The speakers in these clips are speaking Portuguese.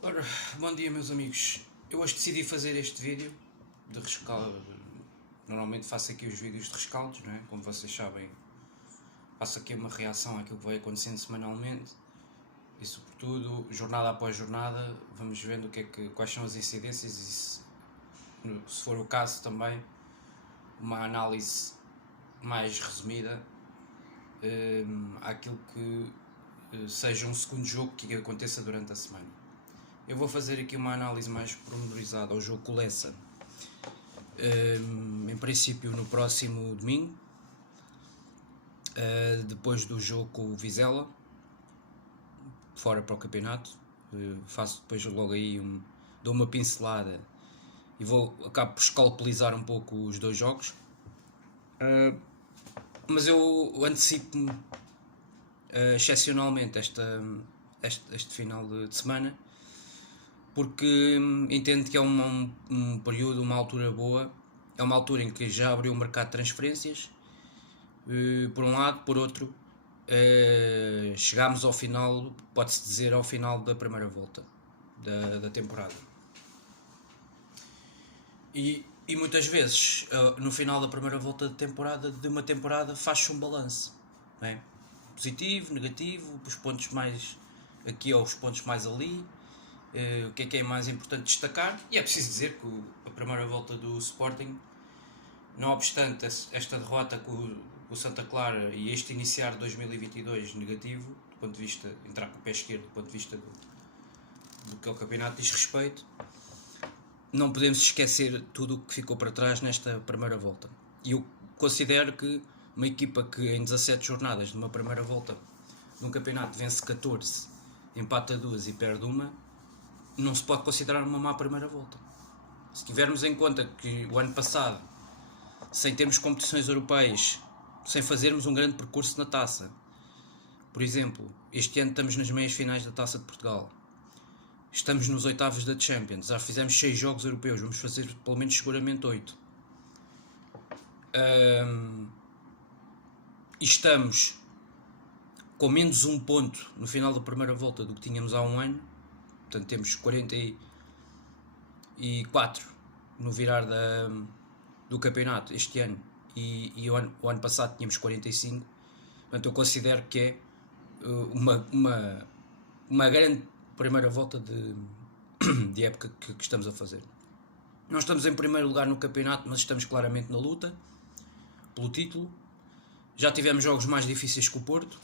Ora, bom dia meus amigos. Eu hoje decidi fazer este vídeo de rescaldo. Normalmente faço aqui os vídeos de rescaldos, não é? Como vocês sabem, faço aqui uma reação àquilo que vai acontecendo semanalmente e sobretudo, jornada após jornada, vamos vendo quais são as incidências e se for o caso também, uma análise mais resumida àquilo que seja um segundo jogo que aconteça durante a semana. Eu vou fazer aqui uma análise mais pormenorizada ao jogo com o Lessa, em princípio no próximo domingo, depois do jogo com o Vizela, fora para o campeonato. Faço depois logo aí dou uma pincelada e acabo por escalpelizar um pouco os dois jogos. Mas eu antecipo-me excepcionalmente este final de semana, porque entendo que é um período, uma altura boa. É uma altura em que já abriu o mercado de transferências, por um lado. Por outro, chegámos ao final, pode-se dizer, ao final da primeira volta da temporada. E muitas vezes, no final da primeira volta de uma temporada, faz-se um balanço, não é? Positivo, negativo, os pontos mais aqui ou os pontos mais ali. O que é mais importante destacar? E é preciso dizer que a primeira volta do Sporting, não obstante esta derrota com o Santa Clara e este iniciar de 2022 negativo, do ponto de vista, entrar com o pé esquerdo, do ponto de vista do que é o campeonato diz respeito, não podemos esquecer tudo o que ficou para trás nesta primeira volta. E eu considero que uma equipa que em 17 jornadas de uma primeira volta de um campeonato vence 14, empata 2 e perde uma, não se pode considerar uma má primeira volta. Se tivermos em conta que o ano passado, sem termos competições europeias, sem fazermos um grande percurso na taça, por exemplo, este ano estamos nas meias finais da Taça de Portugal, estamos nos oitavos da Champions, já fizemos 6 jogos europeus, vamos fazer pelo menos seguramente 8. E estamos com menos um ponto no final da primeira volta do que tínhamos há um ano. Portanto, temos 44 no virar do campeonato este ano, e o ano passado tínhamos 45. Portanto, eu considero que é uma grande primeira volta de época que estamos a fazer. Não estamos em primeiro lugar no campeonato, mas estamos claramente na luta pelo título. Já tivemos jogos mais difíceis que o Porto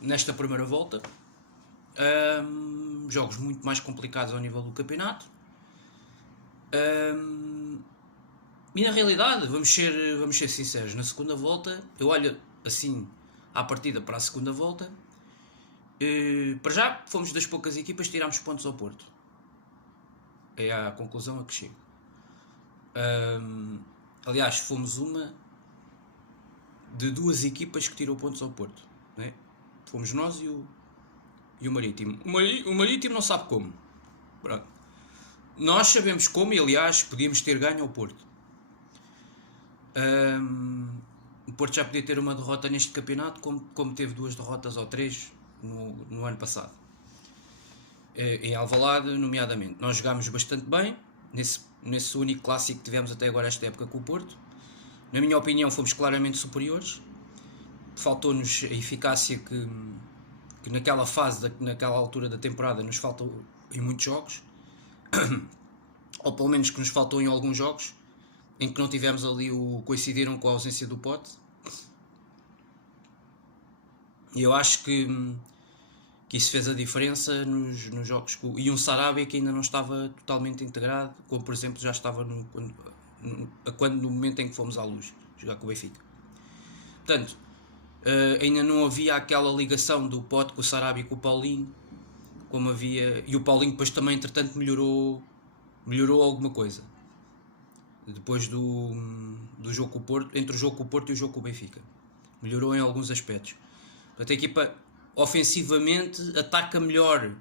nesta primeira volta. Jogos muito mais complicados ao nível do campeonato. E na realidade, vamos ser sinceros, na segunda volta, eu olho assim à partida para a segunda volta, para já fomos das poucas equipas que tirámos pontos ao Porto. É a conclusão a que chego. Aliás, fomos uma de duas equipas que tirou pontos ao Porto, não é? Fomos nós e o Marítimo. O Marítimo não sabe como. Pronto. Nós sabemos como, e aliás podíamos ter ganho ao Porto. O Porto já podia ter uma derrota neste campeonato, como teve 2 derrotas ou 3 no ano passado, em Alvalade nomeadamente. Nós jogámos bastante bem nesse único clássico que tivemos até agora esta época com o Porto. Na minha opinião, fomos claramente superiores. Faltou-nos a eficácia que naquela fase, naquela altura da temporada, nos faltou em muitos jogos, ou pelo menos que nos faltou em alguns jogos, em que não tivemos ali coincidiram com a ausência do Pote. E eu acho que isso fez a diferença nos jogos. E um Sarabia que ainda não estava totalmente integrado, como por exemplo já estava no momento em que fomos à Luz jogar com o Benfica. Portanto, ainda não havia aquela ligação do Pote com o Sarabia e com o Paulinho, como havia. E o Paulinho depois também, entretanto, melhorou alguma coisa depois do jogo com o Porto, entre o jogo com o Porto e o jogo com o Benfica. Melhorou em alguns aspectos. Portanto, a equipa ofensivamente ataca melhor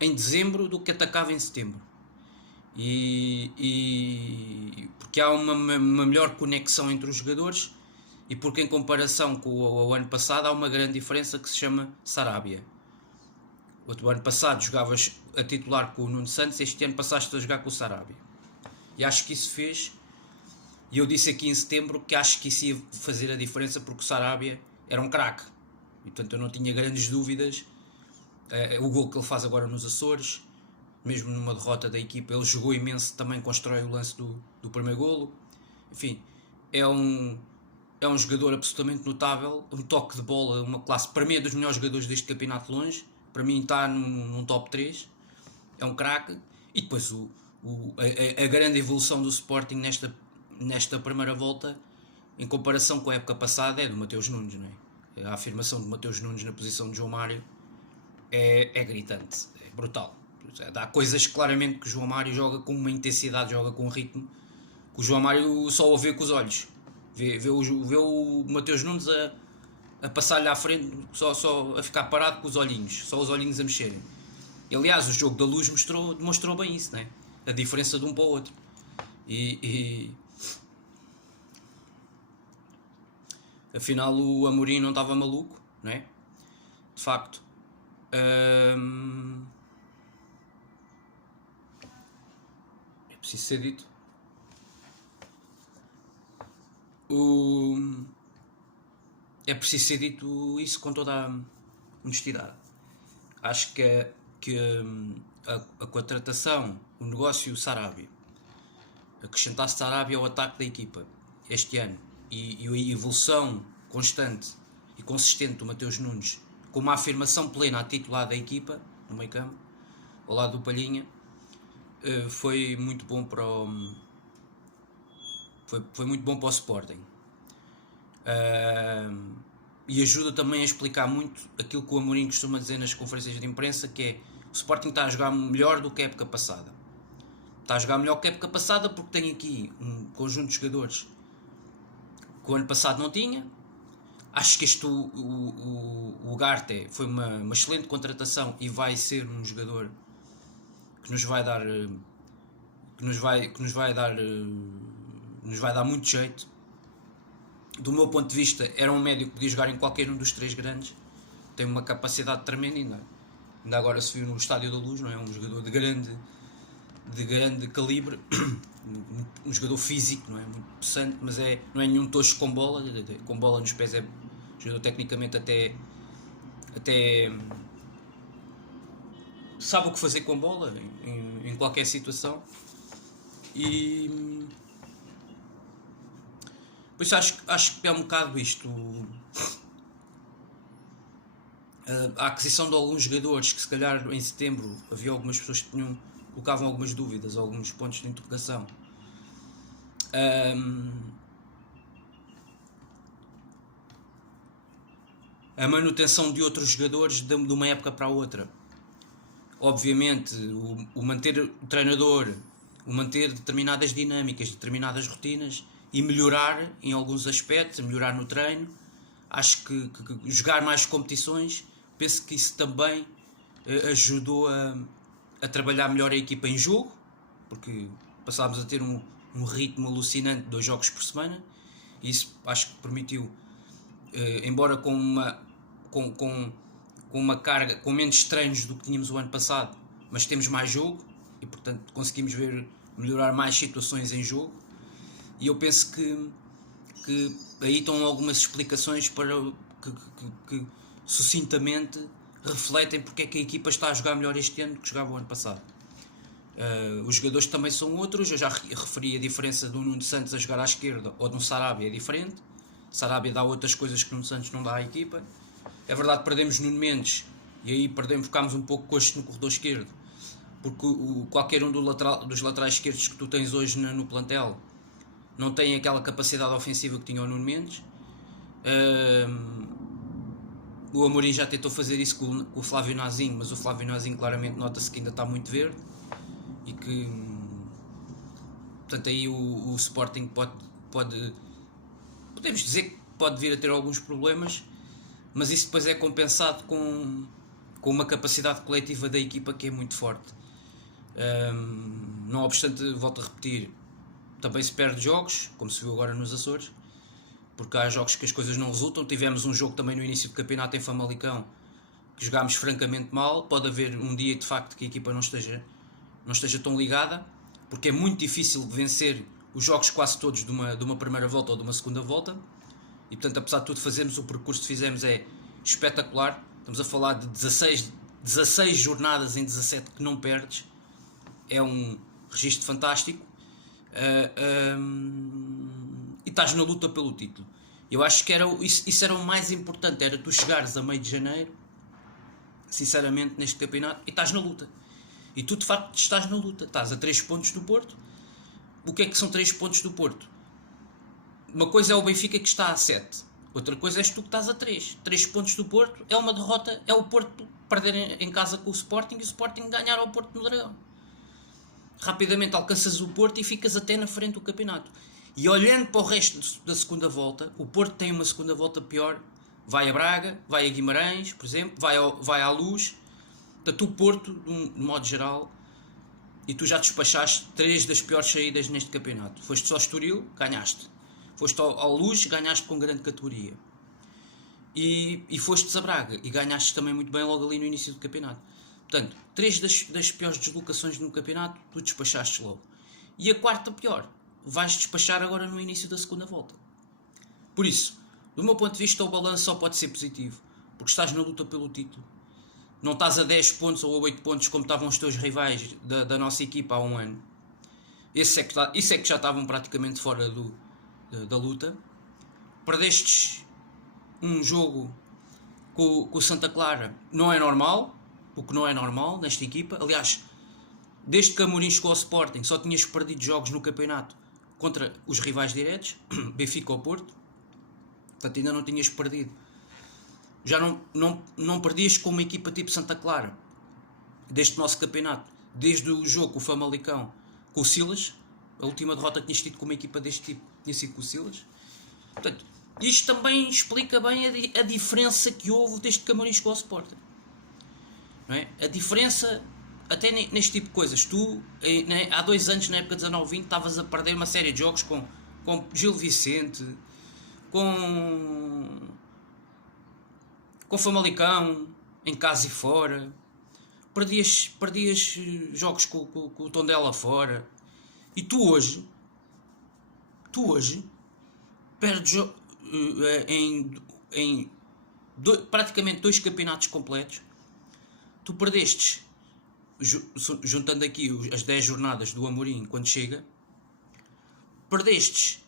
em dezembro do que atacava em setembro. E porque há uma melhor conexão entre os jogadores, e porque em comparação com o ano passado há uma grande diferença que se chama Sarabia. O ano passado jogavas a titular com o Nuno Santos, este ano passaste a jogar com o Sarabia. E acho que isso fez, e eu disse aqui em setembro que acho que isso ia fazer a diferença porque o Sarabia era um craque. E portanto eu não tinha grandes dúvidas. O gol que ele faz agora nos Açores, mesmo numa derrota da equipa, ele jogou imenso, também constrói o lance do primeiro golo. Enfim, é um jogador absolutamente notável, um toque de bola, uma classe, para mim é dos melhores jogadores deste campeonato de longe, para mim está num top 3, é um craque. E depois a grande evolução do Sporting nesta primeira volta, em comparação com a época passada, é do Mateus Nunes, não é? A afirmação de Mateus Nunes na posição de João Mário é gritante, é brutal. Há coisas claramente que o João Mário joga com uma intensidade, joga com um ritmo que o João Mário só o vê com os olhos. Vê o Mateus Nunes a passar-lhe à frente, só a ficar parado com os olhinhos, só os olhinhos a mexerem. E, aliás, o jogo da Luz demonstrou bem isso, né? A diferença de um para o outro. Afinal, o Amorim não estava maluco, né? De facto. É preciso ser dito. É preciso ser dito isso com toda a honestidade. Acho que a contratação, o negócio Sarabia, acrescentar-se Sarabia ao ataque da equipa este ano e a evolução constante e consistente do Mateus Nunes, com uma afirmação plena a titular da equipa no meio campo, ao lado do Palhinha, foi muito bom para o foi muito bom para o Sporting. E ajuda também a explicar muito aquilo que o Amorim costuma dizer nas conferências de imprensa, que é: o Sporting está a jogar melhor do que a época passada. Está a jogar melhor que a época passada porque tem aqui um conjunto de jogadores que o ano passado não tinha. Acho que o Ugarte foi uma excelente contratação e vai ser um jogador que nos vai dar muito jeito. Do meu ponto de vista, era um médio que podia jogar em qualquer um dos três grandes. Tem uma capacidade tremenda, ainda agora se viu no Estádio da Luz, não é? Um jogador de grande calibre, um jogador físico, não é? Muito possante, mas não é nenhum tosco com bola nos pés, é um jogador tecnicamente até sabe o que fazer com bola em qualquer situação. E por isso acho que é um bocado isto. A aquisição de alguns jogadores que se calhar em setembro havia algumas pessoas que colocavam algumas dúvidas, alguns pontos de interrogação. A manutenção de outros jogadores de uma época para a outra. Obviamente, o manter o treinador, o manter determinadas dinâmicas, determinadas rotinas e melhorar em alguns aspectos, melhorar no treino. Acho que jogar mais competições, penso que isso também ajudou a trabalhar melhor a equipa em jogo, porque passámos a ter um ritmo alucinante de 2 jogos por semana. Isso acho que permitiu, embora com uma carga, com menos treinos do que tínhamos o ano passado, mas temos mais jogo e portanto conseguimos melhorar mais situações em jogo. E eu penso que aí estão algumas explicações para que sucintamente refletem porque é que a equipa está a jogar melhor este ano do que jogava o ano passado. Os jogadores também são outros. Eu já referi a diferença do Nuno Santos a jogar à esquerda ou do Sarabia, é diferente. Sarabia dá outras coisas que o Nuno Santos não dá à equipa. É verdade que perdemos Nuno Mendes e aí ficámos um pouco coxos no corredor esquerdo, porque qualquer um dos laterais esquerdos que tu tens hoje no plantel não tem aquela capacidade ofensiva que tinha o Nuno Mendes. O Amorim já tentou fazer isso com o Flávio Nazinho, mas o Flávio Nazinho claramente nota-se que ainda está muito verde e que, portanto, aí o Sporting podemos dizer que pode vir a ter alguns problemas, mas isso depois é compensado com uma capacidade coletiva da equipa que é muito forte. Não obstante, volto a repetir, também se perde jogos, como se viu agora nos Açores, porque há jogos que as coisas não resultam. Tivemos um jogo também no início do campeonato em Famalicão que jogámos francamente mal. Pode haver um dia de facto que a equipa não esteja tão ligada, porque é muito difícil vencer os jogos quase todos de uma primeira volta ou de uma segunda volta. E portanto, apesar de tudo, fazermos o percurso que fizemos é espetacular. Estamos a falar de 16 jornadas em 17 que não perdes. É um registro fantástico. E estás na luta pelo título. Eu acho que isso era o mais importante, era tu chegares a meio de janeiro, sinceramente, neste campeonato, e estás na luta. E tu de facto estás na luta, estás a 3 pontos do Porto. O que é que são 3 pontos do Porto? Uma coisa é o Benfica que está a 7, outra coisa és tu que estás a 3. 3 pontos do Porto é uma derrota, é o Porto perder em casa com o Sporting e o Sporting ganhar ao Porto no Dragão. Rapidamente alcanças o Porto e ficas até na frente do campeonato. E olhando para o resto da segunda volta, o Porto tem uma segunda volta pior. Vai a Braga, vai a Guimarães, por exemplo, vai à Luz. Portanto, o Porto, de modo geral, e tu já despachaste 3 das piores saídas neste campeonato. Foste só ao Estoril, ganhaste. Foste ao Luz, ganhaste com grande categoria. E fostes a Braga e ganhaste também muito bem logo ali no início do campeonato. Portanto, 3 das piores deslocações no campeonato, tu despachaste logo. E a quarta pior, vais despachar agora no início da segunda volta. Por isso, do meu ponto de vista, o balanço só pode ser positivo, porque estás na luta pelo título. Não estás a 10 pontos ou a 8 pontos como estavam os teus rivais da nossa equipa há um ano. Isso é que já estavam praticamente fora da luta. Perdestes um jogo com o Santa Clara, não é normal, o que não é normal nesta equipa. Aliás, desde que Amorim chegou ao Sporting, só tinhas perdido jogos no campeonato contra os rivais diretos, Benfica ou Porto. Portanto, ainda não tinhas perdido. Já não perdias com uma equipa tipo Santa Clara deste nosso campeonato, desde o jogo com o Famalicão, com o Silas. A última derrota que tinhas tido com uma equipa deste tipo tinha sido com o Silas. Portanto, isto também explica bem a diferença que houve desde que Amorim chegou ao Sporting, não é? A diferença até neste tipo de coisas. Tu, há 2 anos, na época 19-20, estavas a perder uma série de jogos com Gil Vicente, com Famalicão, em casa e fora. Perdias jogos com o Tondela fora. E tu hoje perdes praticamente 2 campeonatos completos. Tu perdestes, juntando aqui as 10 jornadas do Amorim quando chega, perdestes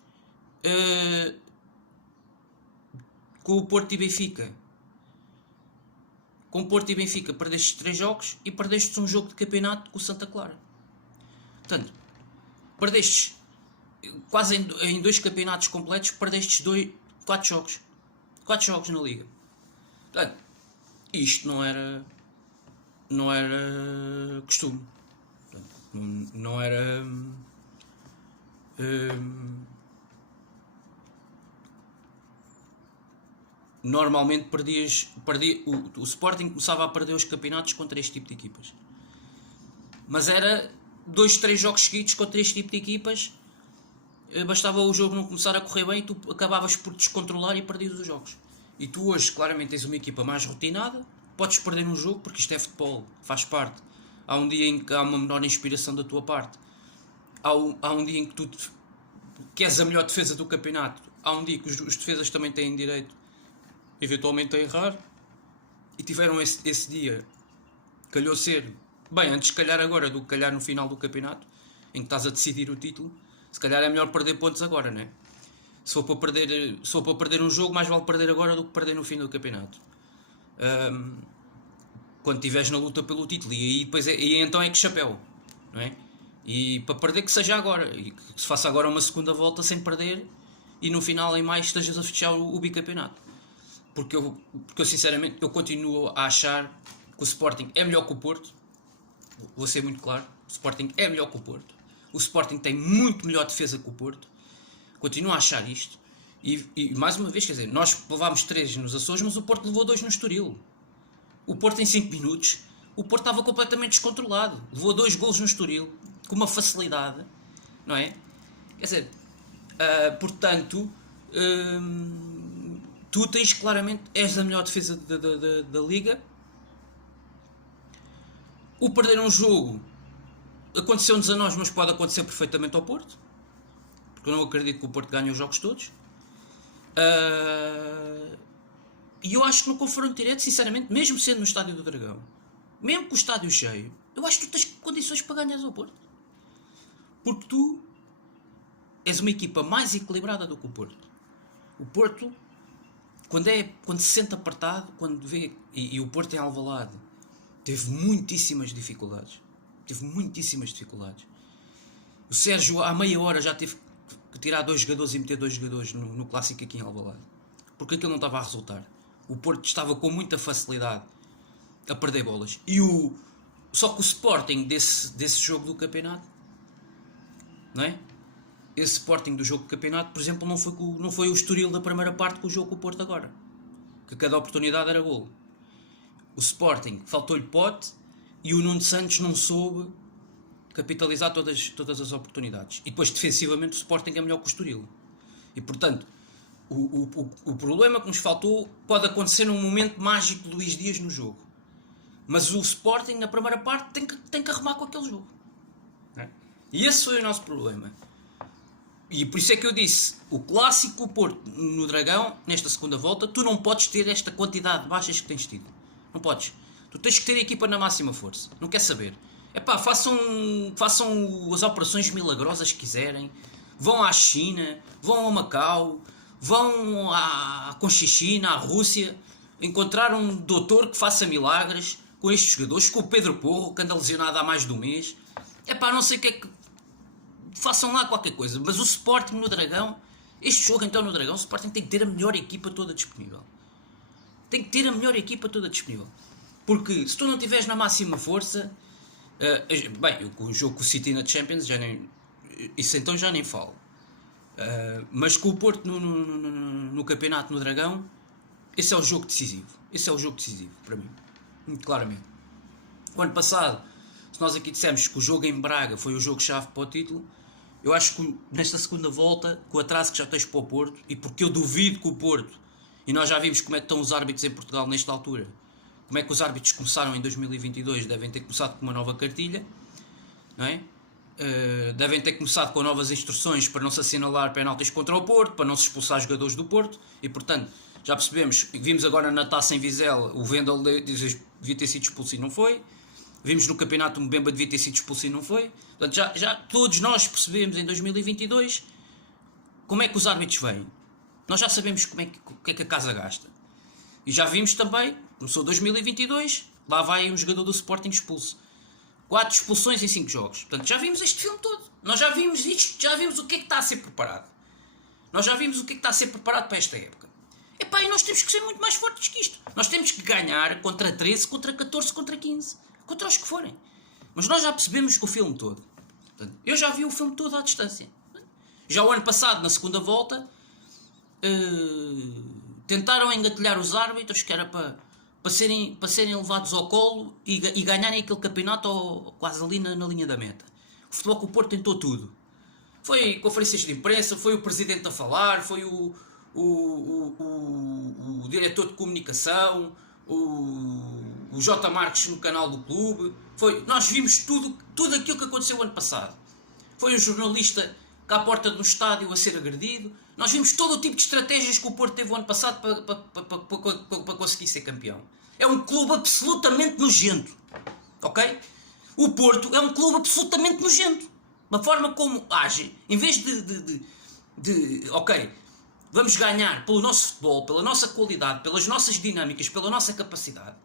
com o Porto e Benfica. Com Porto e Benfica perdestes 3 jogos e perdestes um jogo de campeonato com o Santa Clara. Portanto, perdestes quase em 2 campeonatos completos, perdestes 4 jogos. 4 jogos na Liga. Portanto, isto não era costume. Portanto, não era... normalmente o Sporting começava a perder os campeonatos contra este tipo de equipas, mas era 2, 3 jogos seguidos contra este tipo de equipas. Bastava o jogo não começar a correr bem e tu acabavas por descontrolar e perdias os jogos. E tu hoje claramente tens uma equipa mais rotinada, podes perder um jogo porque isto é futebol, faz parte. Há um dia em que há uma menor inspiração da tua parte, há um dia em que tu queres a melhor defesa do campeonato, há um dia que os defesas também têm direito eventualmente a errar, e tiveram esse dia, calhou ser bem antes de calhar agora do que calhar no final do campeonato, em que estás a decidir o título. Se calhar é melhor perder pontos agora, não é? Se for para perder um jogo, mais vale perder agora do que perder no fim do campeonato, quando estiveres na luta pelo título. E aí depois então é que chapéu, não é? E para perder que seja agora, e que se faça agora uma segunda volta sem perder, e no final em maio estejas a fechar o bicampeonato. Porque eu sinceramente eu continuo a achar que o Sporting é melhor que o Porto. Vou ser muito claro, o Sporting é melhor que o Porto. O Sporting tem muito melhor defesa que o Porto. Continuo a achar isto. E mais uma vez, quer dizer, nós levámos 3 nos Açores, mas o Porto levou 2 no Estoril. O Porto em 5 minutos, o Porto estava completamente descontrolado. Levou 2 golos no Estoril, com uma facilidade, não é? Quer dizer, portanto, tu tens claramente, és a melhor defesa da Liga, O perder um jogo aconteceu-nos a nós, mas pode acontecer perfeitamente ao Porto, porque eu não acredito que o Porto ganhe os jogos todos. E eu acho que no confronto direto, sinceramente, mesmo sendo no Estádio do Dragão, mesmo com o estádio cheio, eu acho que tu tens condições para ganhares ao Porto. Porque tu és uma equipa mais equilibrada do que o Porto. O Porto, quando se sente apertado, quando vê, e o Porto em Alvalade teve muitíssimas dificuldades. O Sérgio, há meia hora, já teve que tirar 2 jogadores e meter 2 jogadores no clássico aqui em Alvalade. Porque aquilo não estava a resultar. O Porto estava com muita facilidade a perder bolas. Só que o Sporting desse jogo do campeonato, não é? Esse Sporting do jogo do campeonato, por exemplo, não foi o Estoril da primeira parte com o jogo com o Porto agora. Que cada oportunidade era golo. O Sporting faltou-lhe pote e o Nuno Santos não soube capitalizar todas as oportunidades. E depois, defensivamente, o Sporting é melhor que o Estoril. E, portanto, o problema que nos faltou pode acontecer num momento mágico de Luís Dias no jogo. Mas o Sporting, na primeira parte, tem que arrumar com aquele jogo. E esse foi o nosso problema. E por isso é que eu disse, o clássico Porto no Dragão, nesta segunda volta, tu não podes ter esta quantidade de baixas que tens tido. Não podes. Tu tens que ter a equipa na máxima força. Não quer saber. Façam as operações milagrosas que quiserem. Vão à China, vão a Macau, vão à Conchichina, à Rússia, encontrar um doutor que faça milagres com estes jogadores, com o Pedro Porro, que anda lesionado há mais de um mês. Não sei o que é que... Façam lá qualquer coisa. Mas o Sporting no Dragão, este jogo então no Dragão, o Sporting tem que ter a melhor equipa toda disponível. Porque se tu não estiveres na máxima força... o jogo com o City na Champions, isso então já nem falo. Mas com o Porto no campeonato no Dragão, esse é o jogo decisivo. Para mim. Muito claramente. O ano passado, se nós aqui dissemos que o jogo em Braga foi o jogo-chave para o título, eu acho que nesta segunda volta, com o atraso que já tens para o Porto, e porque eu duvido que o Porto, e nós já vimos como é que estão os árbitros em Portugal nesta altura, como é que os árbitros começaram em 2022, devem ter começado com uma nova cartilha, não é? Devem ter começado com novas instruções para não se assinalar penaltis contra o Porto, para não se expulsar jogadores do Porto, e portanto, já percebemos, vimos agora na Taça em Vizela, o Vendel devia ter sido expulso e não foi. Vimos no campeonato o Mbemba devia ter sido expulso e não foi. Portanto, já todos nós percebemos em 2022 como é que os árbitros vêm. Nós já sabemos o que é que a casa gasta. E já vimos também, começou 2022, lá vai um jogador do Sporting expulso. 4 expulsões em 5 jogos. Portanto, já vimos este filme todo. Nós já vimos isto, já vimos o que é que está a ser preparado. Para esta época. E nós temos que ser muito mais fortes que isto. Nós temos que ganhar contra 13, contra 14, contra 15. Contra os que forem. Mas nós já percebemos o filme todo. Portanto, eu já vi o filme todo à distância. Já o ano passado, na segunda volta, tentaram engatilhar os árbitros, que era para serem levados ao colo e ganharem aquele campeonato quase ali na linha da meta. O Futebol Clube do Porto tentou tudo. Foi conferências de imprensa, foi o presidente a falar, foi o diretor de comunicação, o J. Marques no canal do clube. Nós vimos tudo aquilo que aconteceu o ano passado. Foi um jornalista cá à porta do estádio a ser agredido. Nós vimos todo o tipo de estratégias que o Porto teve o ano passado para conseguir ser campeão. É um clube absolutamente nojento. Ok? O Porto é um clube absolutamente nojento. Da forma como age, em vez de ok, vamos ganhar pelo nosso futebol, pela nossa qualidade, pelas nossas dinâmicas, pela nossa capacidade.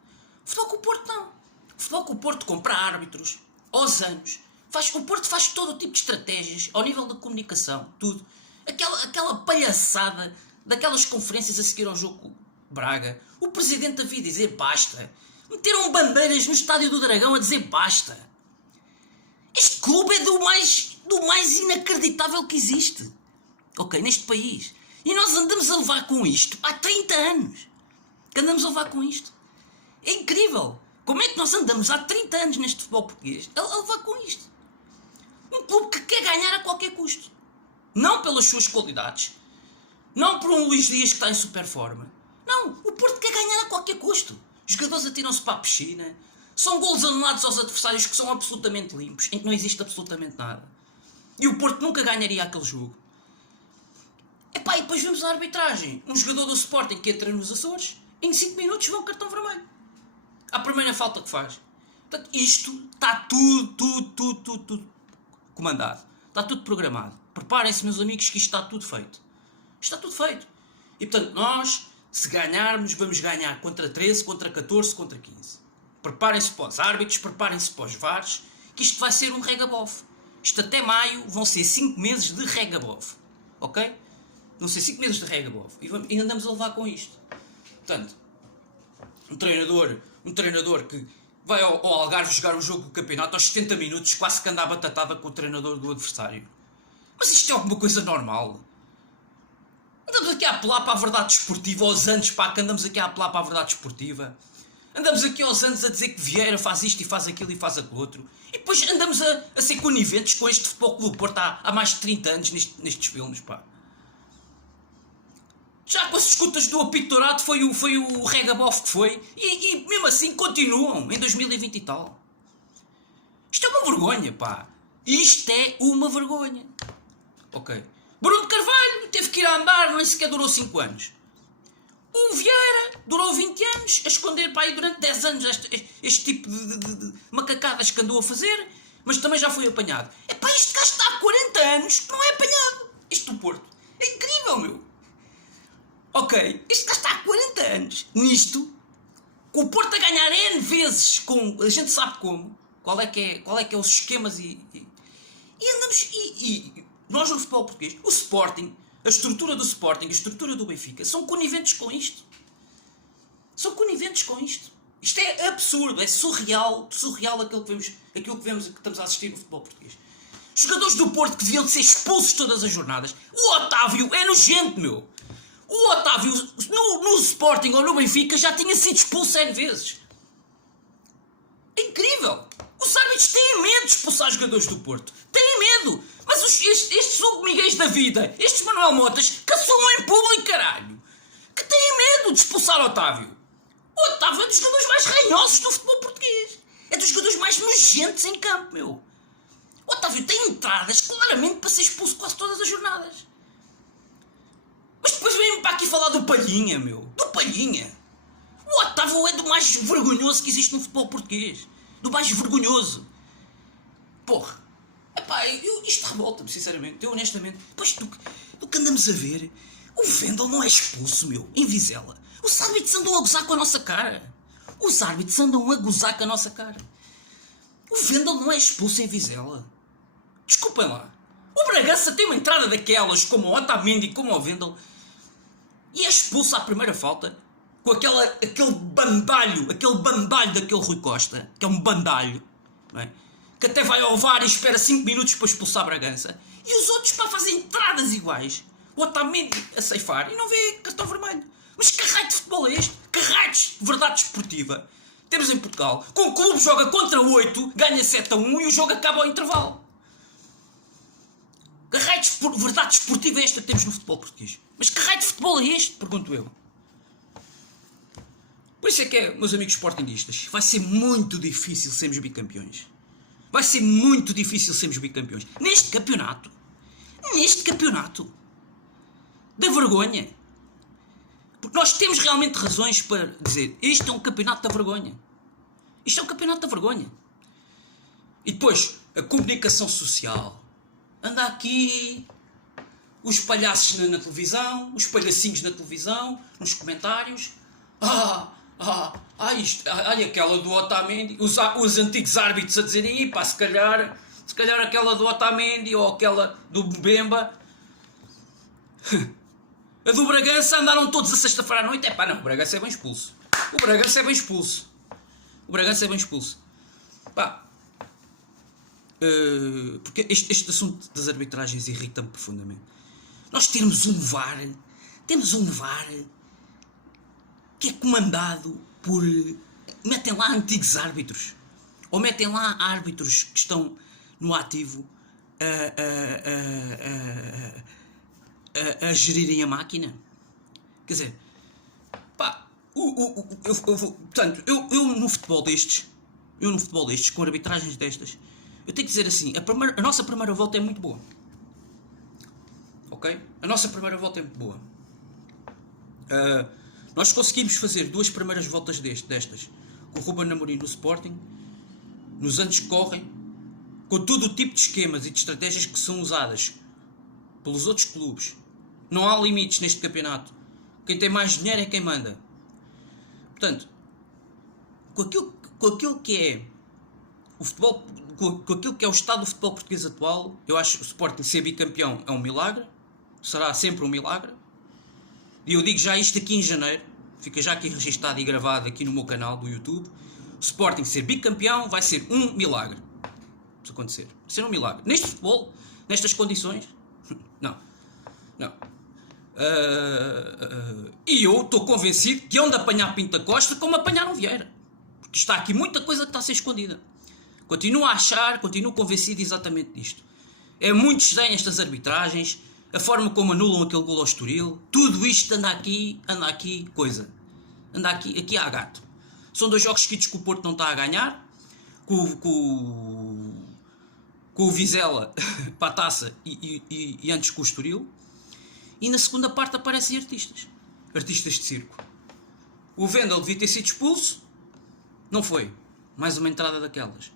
O Futebol Clube do Porto não. O Futebol Clube do Porto compra árbitros aos anos. O Porto faz todo o tipo de estratégias ao nível da comunicação, tudo. Aquela palhaçada daquelas conferências a seguir ao jogo Braga. O presidente a vir dizer basta. Meteram bandeiras no Estádio do Dragão a dizer basta. Este clube é do mais inacreditável que existe. Ok, neste país. E nós andamos a levar com isto há 30 anos. Que andamos a levar com isto. É incrível. Como é que nós andamos há 30 anos neste futebol português a levar com isto? Um clube que quer ganhar a qualquer custo. Não pelas suas qualidades. Não por um Luís Dias que está em super forma. Não, o Porto quer ganhar a qualquer custo. Os jogadores atiram-se para a piscina. São golos anulados aos adversários que são absolutamente limpos, em que não existe absolutamente nada. E o Porto nunca ganharia aquele jogo. Epá, e depois vemos a arbitragem. Um jogador do Sporting que entra nos Açores, em 5 minutos vê um cartão vermelho. À primeira falta que faz. Portanto, isto está tudo comandado. Está tudo programado. Preparem-se, meus amigos, que isto está tudo feito. Isto está tudo feito. E portanto, nós, se ganharmos, vamos ganhar contra 13, contra 14, contra 15. Preparem-se para os árbitros, preparem-se para os VARs, que isto vai ser um regabof. Isto até maio vão ser 5 meses de regabof. Ok? Vão ser 5 meses de regabof. E andamos a levar com isto. Portanto, um treinador que vai ao Algarve jogar um jogo do campeonato aos 70 minutos, quase que anda a batatada com o treinador do adversário. Mas isto é alguma coisa normal? Andamos aqui a apelar para a verdade desportiva aos anos, pá, que andamos aqui a apelar para a verdade desportiva. Andamos aqui aos anos a dizer que Vieira faz isto e faz aquilo e faz aquilo outro. E depois andamos a ser coniventes com este Futebol Clube do Porto há mais de 30 anos nestes filmes, pá. Já com as escutas do apito dourado foi o regabof que foi. E mesmo assim continuam em 2020 e tal. Isto é uma vergonha, pá. Isto é uma vergonha. Ok. Bruno Carvalho teve que ir a andar, nem sequer durou 5 anos. O Vieira durou 20 anos a esconder, pá, aí durante 10 anos este tipo de macacadas que andou a fazer, mas também já foi apanhado. É pá, este gajo está há 40 anos que não é apanhado. Isto do Porto. É incrível, meu. Ok, este gajo está há 40 anos nisto, com o Porto a ganhar N vezes, com a gente sabe como, qual é que é os esquemas e andamos, e nós no futebol português, o Sporting, a estrutura do Sporting, a estrutura do Benfica, são coniventes com isto. São coniventes com isto. Isto é absurdo, é surreal aquilo que vemos, que estamos a assistir no futebol português. Jogadores do Porto que deviam de ser expulsos todas as jornadas. O Otávio é nojento, meu. O Otávio, no Sporting ou no Benfica, já tinha sido expulso N vezes. É incrível. Os árbitros têm medo de expulsar jogadores do Porto. Têm medo. Mas estes Hugo Miguéis da vida, estes Manuel Motas, que assolam em público, caralho, que têm medo de expulsar o Otávio. O Otávio é dos jogadores mais ranhosos do futebol português. É dos jogadores mais nojentos em campo, meu. O Otávio tem entradas claramente para ser expulso quase todas as jornadas. Mas depois vem-me para aqui falar do Palhinha, meu. Do Palhinha. O Otávio é do mais vergonhoso que existe no futebol português. Do mais vergonhoso. Porra. Epá, isto revolta-me, sinceramente. Eu, honestamente. Depois do que andamos a ver, o Vendel não é expulso, meu. Em Vizela. Os árbitros andam a gozar com a nossa cara. Os árbitros andam a gozar com a nossa cara. O Vendel não é expulso em Vizela. Desculpem lá. O Bragança tem uma entrada daquelas, como o Otamendi, como o Vendel, e é expulso à primeira falta com aquele bandalho daquele Rui Costa, que é um bandalho, não é? Que até vai ao VAR e espera 5 minutos para expulsar a Bragança. E os outros para fazer entradas iguais. O Otamendi a ceifar e não vê cartão vermelho. Mas que raio de futebol é este? Que raio de verdade desportiva temos em Portugal? Com o clube joga contra 8, ganha 7-1 e o jogo acaba ao intervalo. Que raio de verdade desportiva é esta que temos no futebol português? Mas que raio de futebol é este? Pergunto eu. Por isso é que meus amigos sportinguistas, vai ser muito difícil sermos bicampeões. Vai ser muito difícil sermos bicampeões. Neste campeonato. Da vergonha. Porque nós temos realmente razões para dizer, este é um campeonato da vergonha. Isto é um campeonato da vergonha. E depois, a comunicação social. Anda aqui os palhaços na televisão, os palhacinhos na televisão, nos comentários. Olha aquela do Otamendi, os antigos árbitros a dizerem, pá, se calhar aquela do Otamendi ou aquela do Mbemba. A do Bragança andaram todos a sexta-feira à noite. Não, o Bragança é bem expulso. Pá, porque este assunto das arbitragens irrita-me profundamente. Nós temos um VAR que é comandado por... metem lá antigos árbitros, ou metem lá árbitros que estão no ativo a gerirem a máquina. Quer dizer, pá, portanto, eu no futebol destes, eu no futebol destes, com arbitragens destas, eu tenho que dizer assim, a nossa primeira volta é muito boa. Ok? A nossa primeira volta é muito boa. Nós conseguimos fazer 2 primeiras voltas destas com o Ruben Amorim no Sporting, nos anos que correm, com todo o tipo de esquemas e de estratégias que são usadas pelos outros clubes. Não há limites neste campeonato. Quem tem mais dinheiro é quem manda. Portanto, com aquilo que é o futebol, com aquilo que é o estado do futebol português atual, eu acho que o Sporting ser bicampeão é um milagre. Será sempre um milagre. E eu digo já isto aqui em janeiro. Fica já aqui registado e gravado aqui no meu canal do YouTube. O Sporting ser bicampeão vai ser um milagre. Se acontecer. Vai ser um milagre. Neste futebol, nestas condições, não. E eu estou convencido que hão de apanhar Pinto da Costa como apanharam Vieira. Porque está aqui muita coisa que está a ser escondida. Continuo a achar, continuo convencido exatamente disto. É muito estranho estas arbitragens, a forma como anulam aquele gol ao Estoril, tudo isto anda aqui, coisa. Anda aqui a gato. São 2 jogos seguidos que o Porto não está a ganhar, com o Vizela para a taça e antes com o Estoril. E na segunda parte aparecem artistas de circo. O Vendel devia ter sido expulso, não foi. Mais uma entrada daquelas.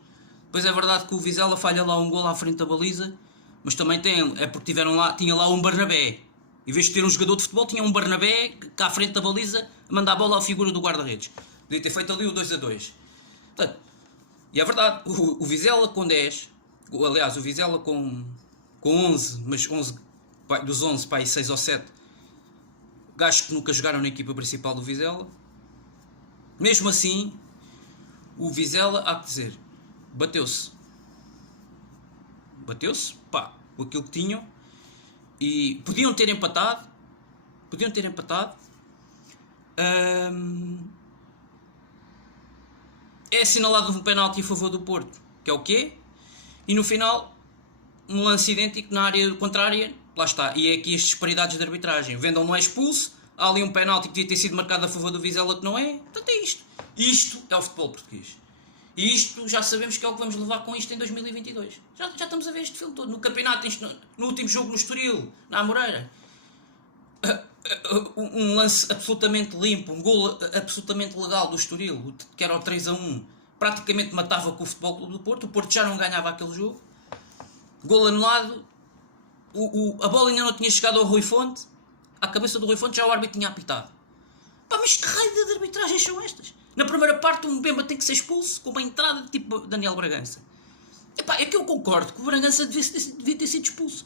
Depois é verdade que o Vizela falha lá um gol à frente da baliza, mas também é porque tinha lá um Barnabé. Em vez de ter um jogador de futebol, tinha um Barnabé cá à frente da baliza a mandar a bola à figura do guarda-redes. Podia ter feito ali o 2-2. Portanto, e é verdade, o Vizela com 10, aliás, o Vizela com 11, mas 11, dos 11 para aí 6 ou 7 gajos que nunca jogaram na equipa principal do Vizela. Mesmo assim, o Vizela, há que dizer, bateu-se, pá, com aquilo que tinham, e podiam ter empatado. É assinalado um penalti a favor do Porto, que é o quê? E no final, um lance idêntico na área contrária, lá está, e é aqui as disparidades de arbitragem. Vendel não é expulso, há ali um penalti que devia ter sido marcado a favor do Vizela que não é, portanto é isto. Isto é o futebol português. E isto já sabemos que é o que vamos levar com isto em 2022. Já estamos a ver este filme todo. No campeonato, no último jogo no Estoril, na Amoreira. Um lance absolutamente limpo, um golo absolutamente legal do Estoril, que era o 3-1. Praticamente matava com o Futebol Clube do Porto. O Porto já não ganhava aquele jogo. Golo anulado. A bola ainda não tinha chegado ao Rui Fonte. À cabeça do Rui Fonte já o árbitro tinha apitado. Pá, mas que raio de arbitragens são estas? Na primeira parte o Mbemba tem que ser expulso com uma entrada tipo Daniel Bragança. Epá, é que eu concordo que o Bragança devia ter sido expulso.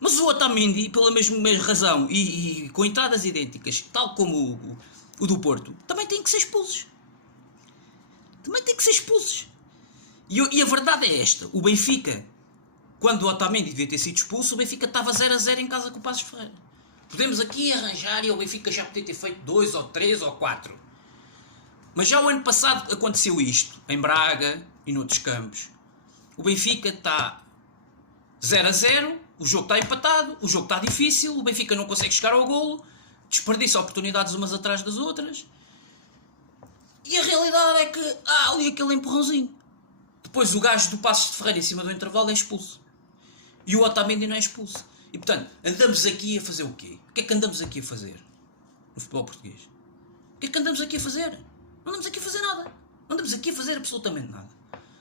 Mas o Otamendi, pela mesma razão e com entradas idênticas, tal como o do Porto, também tem que ser expulsos. E a verdade é esta. O Benfica, quando o Otamendi devia ter sido expulso, o Benfica estava 0-0 em casa com o Passos Ferreira. Podemos aqui arranjar e o Benfica já podia ter feito 2 ou 3 ou 4. Mas já o ano passado aconteceu isto, em Braga e noutros campos. O Benfica está 0-0, o jogo está empatado, o jogo está difícil, o Benfica não consegue chegar ao golo, desperdiça oportunidades umas atrás das outras. E a realidade é que há ali aquele empurrãozinho. Depois o gajo do Passos de Ferreira em cima do intervalo é expulso. E o Otamendi não é expulso. E portanto, andamos aqui a fazer o quê? O que é que andamos aqui a fazer no futebol português? O que é que andamos aqui a fazer? Não andamos aqui a fazer nada. Não andamos aqui a fazer absolutamente nada.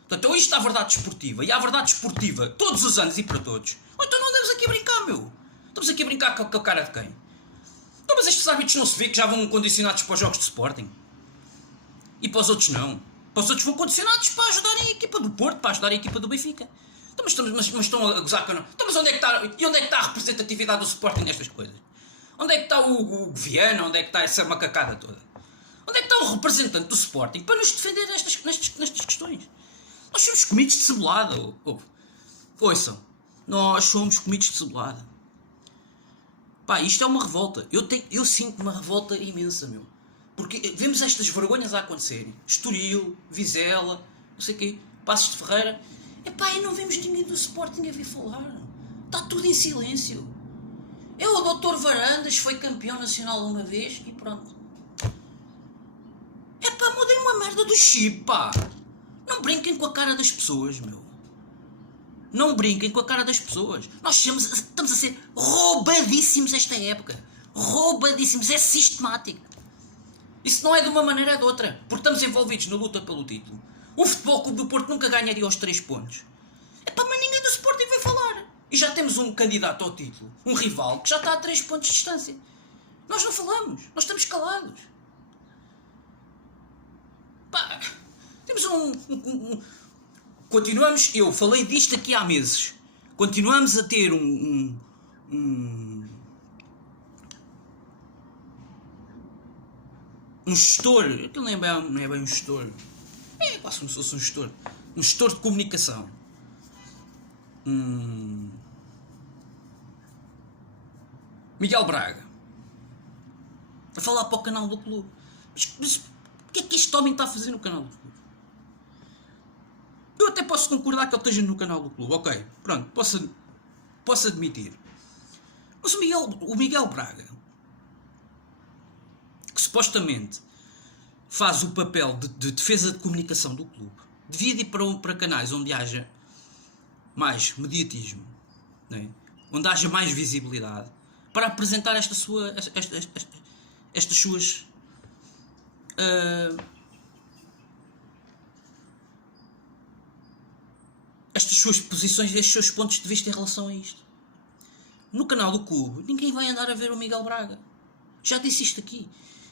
Portanto, ou isto há verdade esportiva, e há verdade esportiva todos os anos e para todos, ou então não andamos aqui a brincar, meu. Estamos aqui a brincar com a cara de quem? Então, mas estes árbitros não se vê que já vão condicionados para os jogos de Sporting? E para os outros não. Para os outros vão condicionados para ajudarem a equipa do Porto, para ajudarem a equipa do Benfica. Então, mas estão a gozar que eu não. Então, mas onde é que está a representatividade do Sporting nestas coisas? Onde é que está o Viana? Onde é que está essa macacada toda? Onde é que está o representante do Sporting para nos defender nestas questões? Nós somos comidos de cebolada. Ouçam, nós somos comidos de cebolada. Pá, isto é uma revolta. Eu sinto uma revolta imensa, meu. Porque vemos estas vergonhas a acontecerem. Estoril, Vizela, não sei o quê, Passos de Ferreira. Epá, e não vemos ninguém do Sporting a vir falar. Está tudo em silêncio. O Dr. Varandas foi campeão nacional uma vez e pronto. Epá, mudem uma merda do chip, pá. Não brinquem com a cara das pessoas, meu. Não brinquem com a cara das pessoas. Nós estamos a ser roubadíssimos esta época. Roubadíssimos. É sistemático. Isso não é de uma maneira, é de outra. Porque estamos envolvidos na luta pelo título. O Futebol Clube do Porto nunca ganharia os 3 pontos. Mas ninguém do Sporting vai falar. E já temos um candidato ao título, um rival, que já está a 3 pontos de distância. Nós não falamos. Nós estamos calados. Pá, temos continuamos, eu falei disto aqui há meses. Continuamos a ter um gestor, aquilo não é bem um gestor, é quase como se fosse um gestor de comunicação. Miguel Braga a falar para o canal do clube. Mas o que é que este homem está a fazer no canal do clube? Eu até posso concordar que ele esteja no canal do clube, ok, pronto, posso admitir. Mas o Miguel Braga, que supostamente faz o papel de defesa de comunicação do clube, devia ir para canais onde haja mais mediatismo, né? Onde haja mais visibilidade, para apresentar estas suas posições, estes seus pontos de vista em relação a isto. No canal do clube, ninguém vai andar a ver o Miguel Braga. Já disse isto aqui.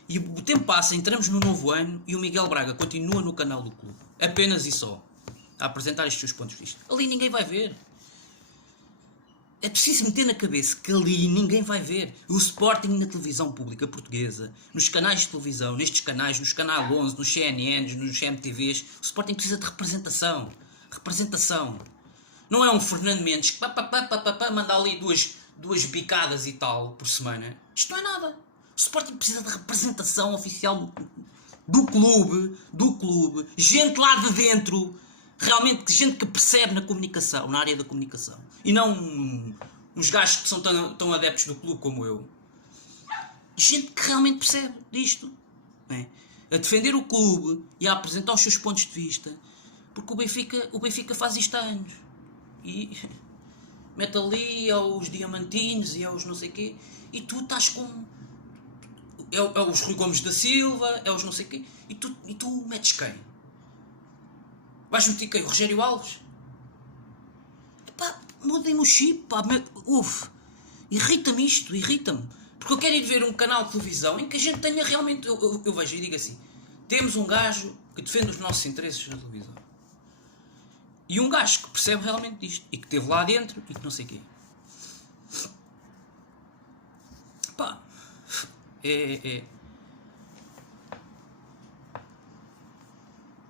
E o tempo passa, entramos no novo ano e o Miguel Braga continua no canal do clube. Apenas e só. A apresentar estes seus pontos de vista. Ali ninguém vai ver. É preciso meter na cabeça que ali ninguém vai ver. O Sporting na televisão pública portuguesa, nos canais de televisão, nestes canais, nos canais 11, nos CNNs, nos CMTVs, o Sporting precisa de representação. Representação. Não é um Fernando Mendes que manda ali duas bicadas e tal por semana. Isto não é nada. O Sporting precisa de representação oficial do clube, gente lá de dentro, realmente gente que percebe na comunicação, na área da comunicação, e não uns gajos que são tão adeptos do clube como eu. Gente que realmente percebe disto, né? A defender o clube e a apresentar os seus pontos de vista, porque o Benfica faz isto há anos e mete ali aos diamantinos e aos não sei quê, e tu estás com é os Rui Gomes da Silva, é os não sei quê, e tu metes quem? Vais meter quem? O Rogério Alves? Epá, mudem-me o chip, pá, irrita-me isto, irrita-me, porque eu quero ir ver um canal de televisão em que a gente tenha realmente, eu vejo e digo assim, temos um gajo que defende os nossos interesses na televisão, e um gajo que percebe realmente disto, e que esteve lá dentro, e que não sei o quê. Pá,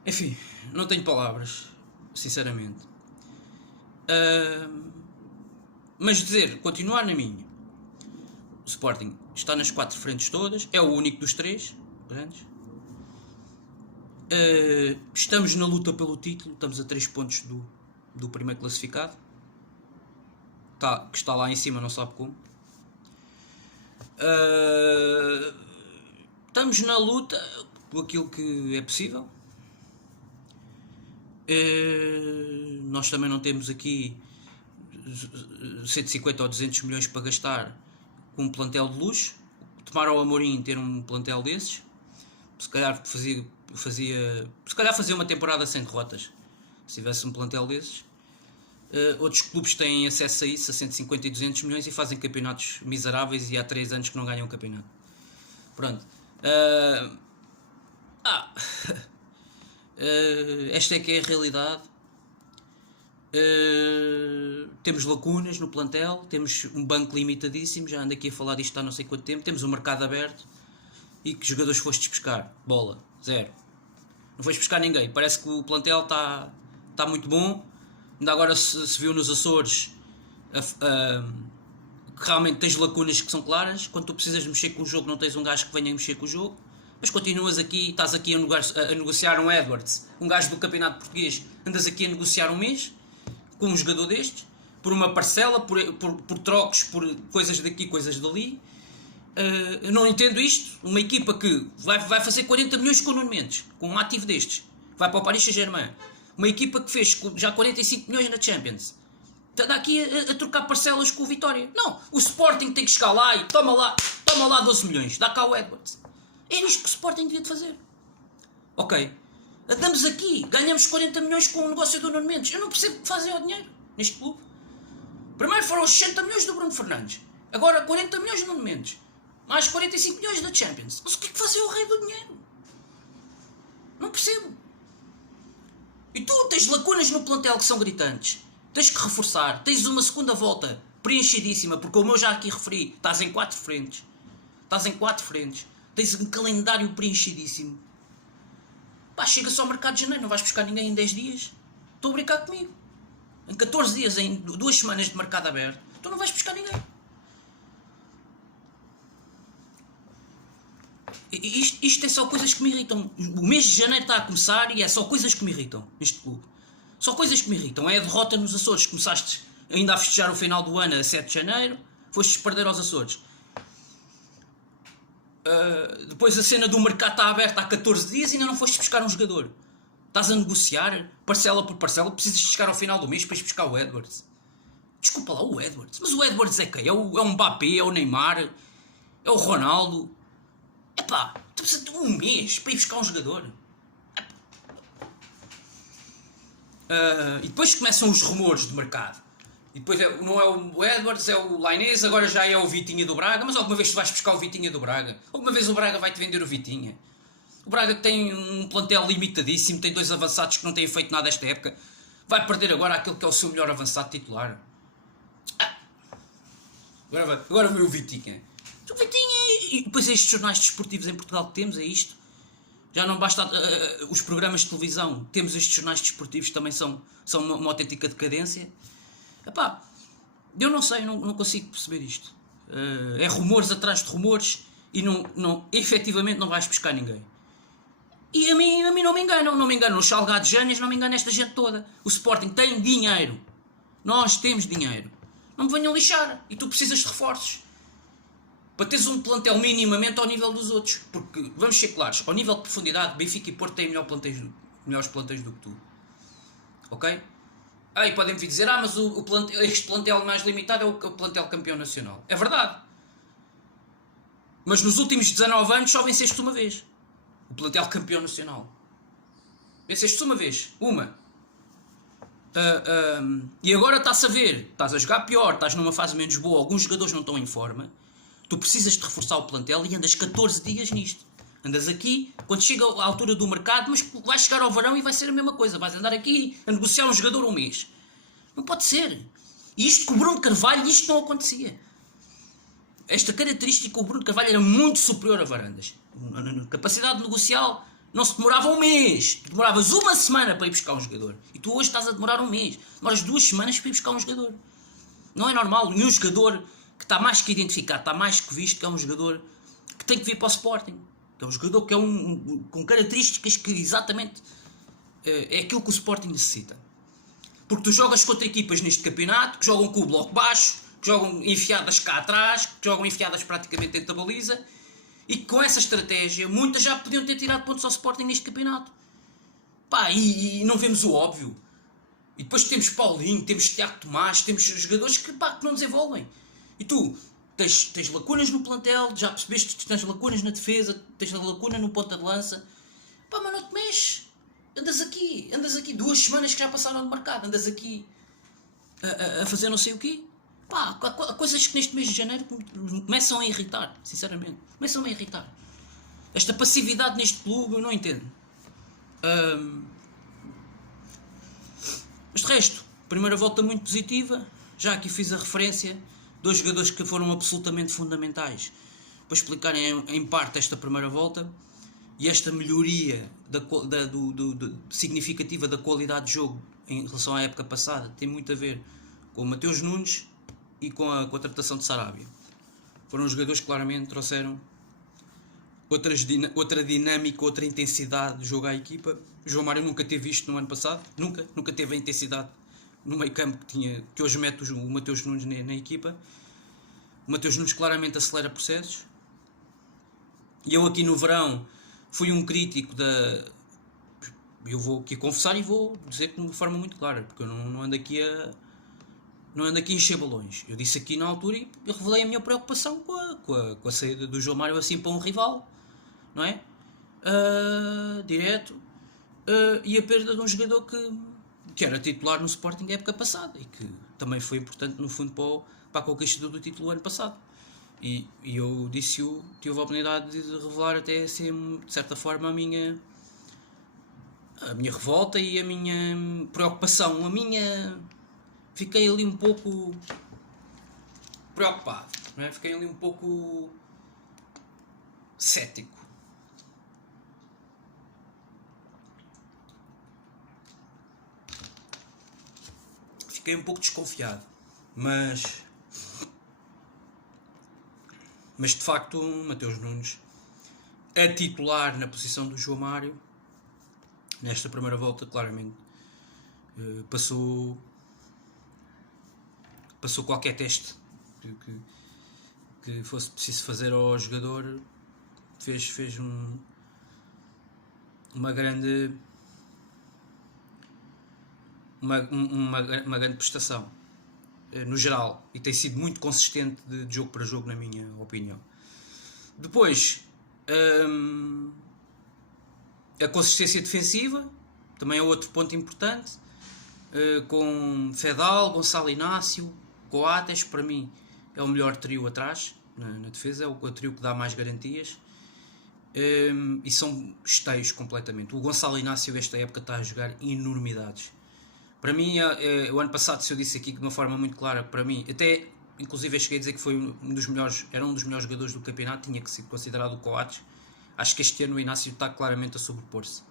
enfim, não tenho palavras, sinceramente. Mas continuar na minha. O Sporting está nas 4 frentes todas, é o único dos 3 grandes. Estamos na luta pelo título, estamos a 3 pontos do primeiro classificado, que está lá em cima, não sabe como. Estamos na luta por aquilo que é possível. Nós também não temos aqui 150 ou 200 milhões para gastar com um plantel de luxo. Tomara ao Amorim ter um plantel desses. Se calhar fazia uma temporada sem derrotas se tivesse um plantel desses. Outros clubes têm acesso a isso, a 150 e 200 milhões, e fazem campeonatos miseráveis, e há 3 anos que não ganham um campeonato. Pronto. Esta é que é a realidade. Temos lacunas no plantel, temos um banco limitadíssimo, já ando aqui a falar disto há não sei quanto tempo, temos um mercado aberto, e que jogadores fostes pescar? Bola, zero. Não foste pescar ninguém, parece que o plantel está muito bom. Ainda agora se viu nos Açores que realmente tens lacunas que são claras. Quando tu precisas de mexer com o jogo, não tens um gajo que venha mexer com o jogo, mas continuas aqui, estás aqui a negociar um Edwards, um gajo do campeonato português, andas aqui a negociar um mês com um jogador destes, por uma parcela, por trocos, por coisas daqui, coisas dali. Eu não entendo isto. Uma equipa que vai fazer 40 milhões com o Nuno Mendes, com um ativo destes, vai para o Paris Saint-Germain, Uma equipa que fez já 45 milhões na Champions. Está aqui a trocar parcelas com o Vitória. Não, o Sporting tem que chegar lá e toma lá 12 milhões, dá cá o Edwards. É isto que o Sporting devia de fazer. Ok, andamos aqui, ganhamos 40 milhões com o negócio do Nuno Mendes. Eu não percebo o que fazem ao dinheiro neste clube. Primeiro foram os 60 milhões do Bruno Fernandes, agora 40 milhões do Nuno Mendes, mais 45 milhões da Champions. Mas o que é que fazem o rei do dinheiro? Não percebo. E tu tens lacunas no plantel que são gritantes. Tens que reforçar. Tens uma segunda volta preenchidíssima, porque como eu já aqui referi, estás em 4 frentes. Tens um calendário preenchidíssimo. Pá, chega só ao mercado de janeiro, não vais buscar ninguém em 10 dias. Estou a brincar comigo. Em 14 dias, em 2 semanas de mercado aberto, tu não vais buscar ninguém. Isto é só coisas que me irritam. O mês de janeiro está a começar e é só coisas que me irritam neste clube. Só coisas que me irritam. É a derrota nos Açores. Começaste ainda a festejar o final do ano a 7 de janeiro. Fostes perder aos Açores. Depois a cena do mercado está aberta há 14 dias e ainda não foste buscar um jogador. Estás a negociar, parcela por parcela. Precisas de chegar ao final do mês para ir buscar o Edwards. Desculpa lá, o Edwards. Mas o Edwards é quem? É o Mbappé? É o Neymar? É o Ronaldo? Epá, tu precisas de um mês para ir buscar um jogador. E depois começam os rumores de mercado. E depois não é o Edwards, é o Lainez, agora já é o Vitinha do Braga. Mas alguma vez tu vais buscar o Vitinha do Braga? Alguma vez o Braga vai-te vender o Vitinha? O Braga tem um plantel limitadíssimo, tem 2 avançados que não têm feito nada esta época. Vai perder agora aquele que é o seu melhor avançado titular. Agora veio o Vitinha. O Vitinha e depois estes jornais desportivos em Portugal que temos, é isto. Já não basta os programas de televisão, temos estes jornais desportivos que também são uma autêntica decadência. Epá, eu não sei, não consigo perceber isto. É rumores atrás de rumores e efetivamente não vais buscar ninguém. E a mim não me enganam os salgados Jânias, não me engana esta gente toda. O Sporting tem dinheiro. Nós temos dinheiro. Não me venham lixar. E tu precisas de reforços. Para teres um plantel minimamente ao nível dos outros. Porque, vamos ser claros, ao nível de profundidade, Benfica e Porto têm melhores plantéis do que tu. Ok? E podem-me vir dizer, mas este plantel mais limitado é o plantel campeão nacional. É verdade. Mas nos últimos 19 anos só venceste uma vez. O plantel campeão nacional. Venceste uma vez. Uma. E agora está-se a ver. Estás a jogar pior, estás numa fase menos boa, alguns jogadores não estão em forma. Tu precisas de reforçar o plantel e andas 14 dias nisto. Andas aqui, quando chega à altura do mercado, mas vai chegar ao verão e vai ser a mesma coisa. Vais andar aqui a negociar um jogador um mês. Não pode ser. E isto com o Bruno Carvalho, isto não acontecia. Esta característica, o Bruno Carvalho era muito superior a Varandas. Na capacidade negocial, não se demorava um mês. Tu demoravas uma semana para ir buscar um jogador. E tu hoje estás a demorar um mês. Demoras 2 semanas para ir buscar um jogador. Não é normal. E um jogador que está mais que identificado, está mais que visto, que é um jogador que tem que vir para o Sporting. Que é um jogador que é com características que exatamente é aquilo que o Sporting necessita. Porque tu jogas contra equipas neste campeonato que jogam com o bloco baixo, que jogam enfiadas cá atrás, que jogam enfiadas praticamente dentro da baliza, e que com essa estratégia muitas já podiam ter tirado pontos ao Sporting neste campeonato. Pá, e não vemos o óbvio. E depois temos Paulinho, temos Tiago Tomás, temos jogadores que não desenvolvem. E tu tens lacunas no plantel, já percebeste que tens lacunas na defesa, tens lacuna no ponta de lança. Pá, mas não te mexes. Andas aqui 2 semanas que já passaram de mercado, andas aqui a fazer não sei o quê. Pá, coisas que neste mês de janeiro começam a irritar, sinceramente. Começam-me a irritar. Esta passividade neste clube, eu não entendo. Mas de resto, primeira volta muito positiva. Já aqui fiz a referência. 2 jogadores que foram absolutamente fundamentais para explicarem em parte esta primeira volta. E esta melhoria significativa da qualidade de jogo em relação à época passada tem muito a ver com o Mateus Nunes e com a contratação de Sarabia. Foram jogadores que claramente trouxeram outra dinâmica, outra intensidade de jogo à equipa. O João Mário nunca teve isto no ano passado, nunca teve a intensidade no meio campo que hoje mete o Mateus Nunes na equipa. O Mateus Nunes claramente acelera processos. E eu aqui no verão fui um crítico eu vou aqui confessar e vou dizer de uma forma muito clara, porque eu não ando aqui a encher balões. Eu disse aqui na altura e eu revelei a minha preocupação com a saída do João Mário assim para um rival, não é? Direto. E a perda de um jogador que era titular no Sporting época passada e que também foi importante no fundo para a conquista do título ano passado. E eu tive a oportunidade de revelar até assim, de certa forma a minha revolta e a minha preocupação, fiquei ali um pouco preocupado, não é? Fiquei ali um pouco cético. Fiquei um pouco desconfiado, mas de facto Mateus Nunes a titular na posição do João Mário nesta primeira volta claramente passou qualquer teste que fosse preciso fazer ao jogador, fez uma grande prestação no geral, e tem sido muito consistente de jogo para jogo, na minha opinião. Depois a consistência defensiva também é outro ponto importante, com Fedal, Gonçalo Inácio, Coates. Para mim é o melhor trio atrás na defesa, é o trio que dá mais garantias, e são esteios completamente. O Gonçalo Inácio esta época está a jogar enormidades. Para mim, o ano passado, se eu disse aqui de uma forma muito clara, para mim, até inclusive cheguei a dizer que foi era um dos melhores jogadores do campeonato, tinha que ser considerado o Coates. Acho que este ano o Inácio está claramente a sobrepor-se.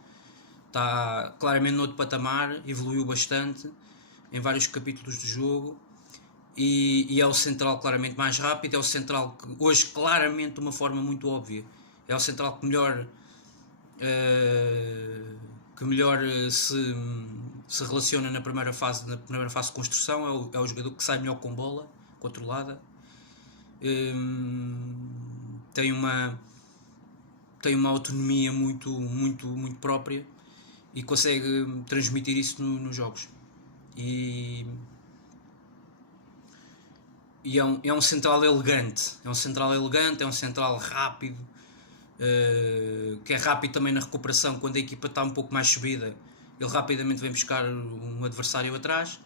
Está claramente no outro patamar, evoluiu bastante em vários capítulos do jogo e é o central claramente mais rápido, é o central que hoje claramente de uma forma muito óbvia, é o central que melhor se relaciona na primeira fase de construção, é o jogador que sai melhor com bola controlada, tem uma autonomia muito própria e consegue transmitir isso nos jogos. E é um central elegante, é um central rápido, que é rápido também na recuperação. Quando a equipa está um pouco mais subida, ele rapidamente vem buscar um adversário atrás,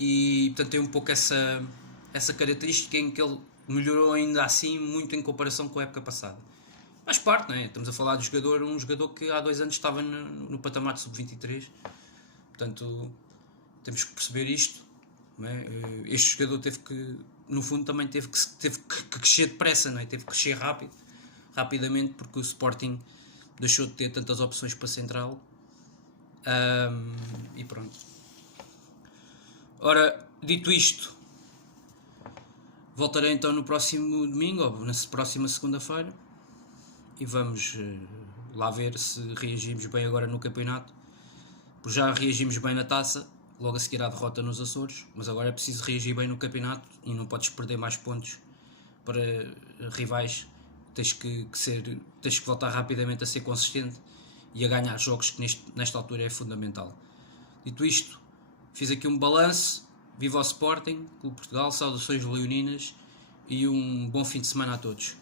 e portanto tem um pouco essa característica em que ele melhorou ainda assim muito em comparação com a época passada. Faz parte, não é? Estamos a falar de um jogador que há 2 anos estava no patamar de sub-23, portanto temos que perceber isto, não é? Este jogador no fundo também teve que crescer depressa, não é? Teve que crescer rapidamente, porque o Sporting deixou de ter tantas opções para central, e pronto. Ora, dito isto, voltarei então no próximo domingo, ou na próxima segunda-feira, e vamos lá ver se reagimos bem agora no campeonato. Por já reagimos bem na taça, logo a seguir à derrota nos Açores, mas agora é preciso reagir bem no campeonato e não podes perder mais pontos para rivais. Tens que voltar rapidamente a ser consistente e a ganhar jogos, que nesta altura é fundamental. Dito isto, fiz aqui um balanço. Viva o Sporting, Clube Portugal, saudações leoninas e um bom fim de semana a todos.